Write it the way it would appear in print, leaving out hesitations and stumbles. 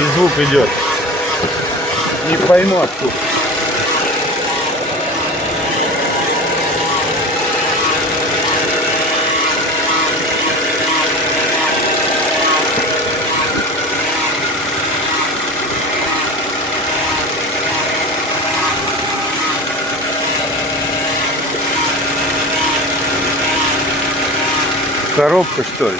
И звук идет. Не пойму откуда. Коробка, что ли?